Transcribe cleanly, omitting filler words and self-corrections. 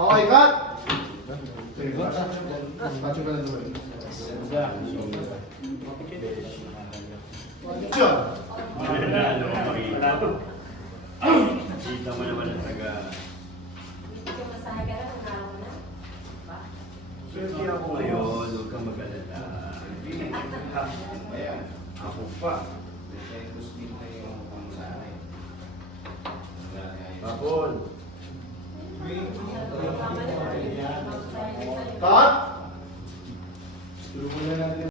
Okay, cut! Patcho ka na doon. Action! Kita mo naman ang taga... Swerte ako Ayun, huwag kang mag-alala. Ayan, ako pa. Gusto din na yung pangsanay. Papol! Cut! Tulungan na natin